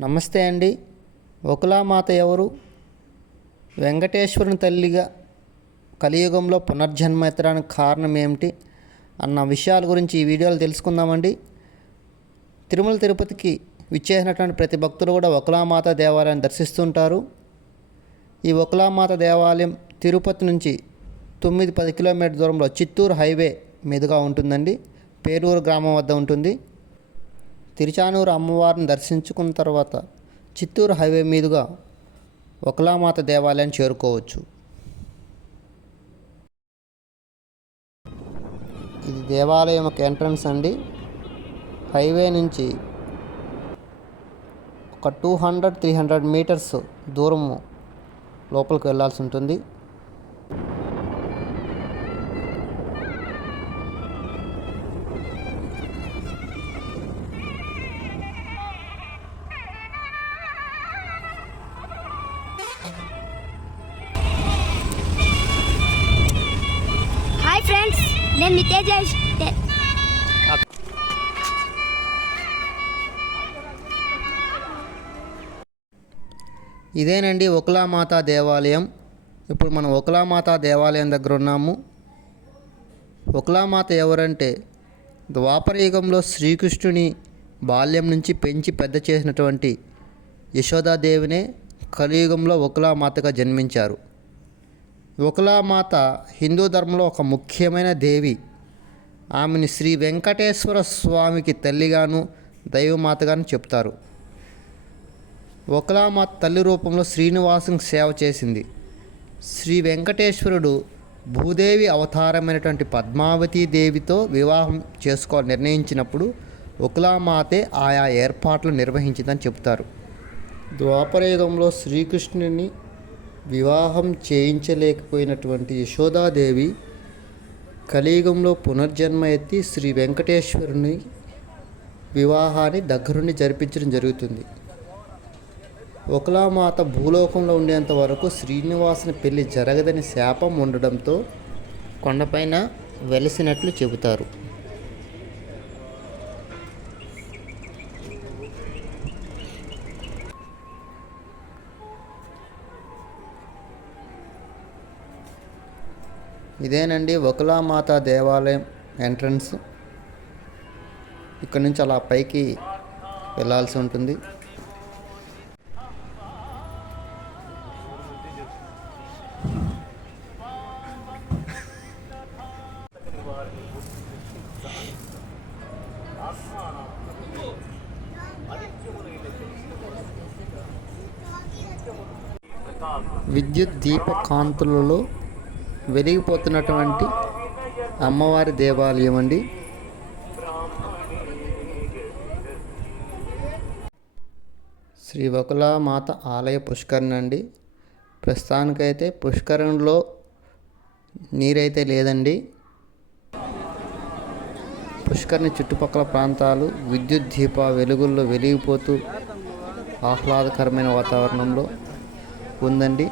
నమస్తే అండి. ఒకలామాత ఎవరు? వెంకటేశ్వరుని తల్లిగా కలియుగంలో పునర్జన్మ ఎత్తడానికి కారణం ఏమిటి? అన్న విషయాల గురించి ఈ వీడియోలో తెలుసుకుందామండి. తిరుమల తిరుపతికి విచ్చేసినటువంటి ప్రతి భక్తులు కూడా ఒకలామాత దేవాలయాన్ని దర్శిస్తుంటారు. ఈ ఒకలామాత దేవాలయం తిరుపతి నుంచి తొమ్మిది పది కిలోమీటర్ దూరంలో చిత్తూరు హైవే మీదుగా ఉంటుందండి. పేరూరు గ్రామం వద్ద ఉంటుంది. తిరుచానూరు అమ్మవారిని దర్శించుకున్న తర్వాత చిత్తూరు హైవే మీదుగా ఒకలామాత దేవాలయం చేరుకోవచ్చు. ఇది దేవాలయం ఒక ఎంట్రన్స్ అండి. హైవే నుంచి ఒక two hundred three hundred meters దూరము లోపలికి వెళ్ళాల్సి ఉంటుంది. నేను మీ తేజ ఇదేనండి ఒకలామాత దేవాలయం. ఇప్పుడు మనం ఒకలామాత దేవాలయం దగ్గర ఉన్నాము. ఒకలామాత ఎవరంటే ద్వాపరయుగంలో శ్రీకృష్ణుని బాల్యం నుంచి పెంచి పెద్ద చేసినటువంటి యశోదాదేవినే కలియుగంలో ఒకలామాతగా జన్మించారు. ఒకలామాత హిందూ ధర్మంలో ఒక ముఖ్యమైన దేవి. ఆమెని శ్రీ వెంకటేశ్వర స్వామికి తల్లిగాను దైవమాతగాను చెప్తారు. ఒకలామాత తల్లి రూపంలో శ్రీనివాసుని సేవ చేసింది. శ్రీ వెంకటేశ్వరుడు భూదేవి అవతారమైనటువంటి పద్మావతీ దేవితో వివాహం చేసుకో నిర్ణయించినప్పుడు ఒకలామాతే ఆయా ఏర్పాట్లు నిర్వహించిందని చెప్తారు ద్వాపరయుగంలో శ్రీకృష్ణుని వివాహం చేయించలేకపోయినటువంటి యశోదాదేవి కలియుగంలో పునర్జన్మ ఎత్తి శ్రీ వెంకటేశ్వరుని వివాహాన్ని దగ్గరుండి జరిపించడం జరుగుతుంది. ఒకలామాత భూలోకంలో ఉండేంత వరకు శ్రీనివాసుని పెళ్ళి జరగదని శాపం ఉండడంతో కొండపైన వెలిసినట్లు చెబుతారు. ఇదేనండి ఒకలామాత దేవాలయం ఎంట్రన్స్. ఇక్కడ నుంచి అలా పైకి వెళ్ళాల్సి ఉంటుంది. విద్యుత్ దీప కాంతులలో వెలిగిపోతున్నటువంటి అమ్మవారి దేవాలయం అండి. శ్రీ మాత ఆలయ పుష్కరణ అండి. ప్రస్తుతానికైతే పుష్కరంలో నీరైతే లేదండి. పుష్కరిణి చుట్టుపక్కల ప్రాంతాలు విద్యుత్ దీప వెలుగుల్లో వెలిగిపోతూ ఆహ్లాదకరమైన వాతావరణంలో ఉందండి.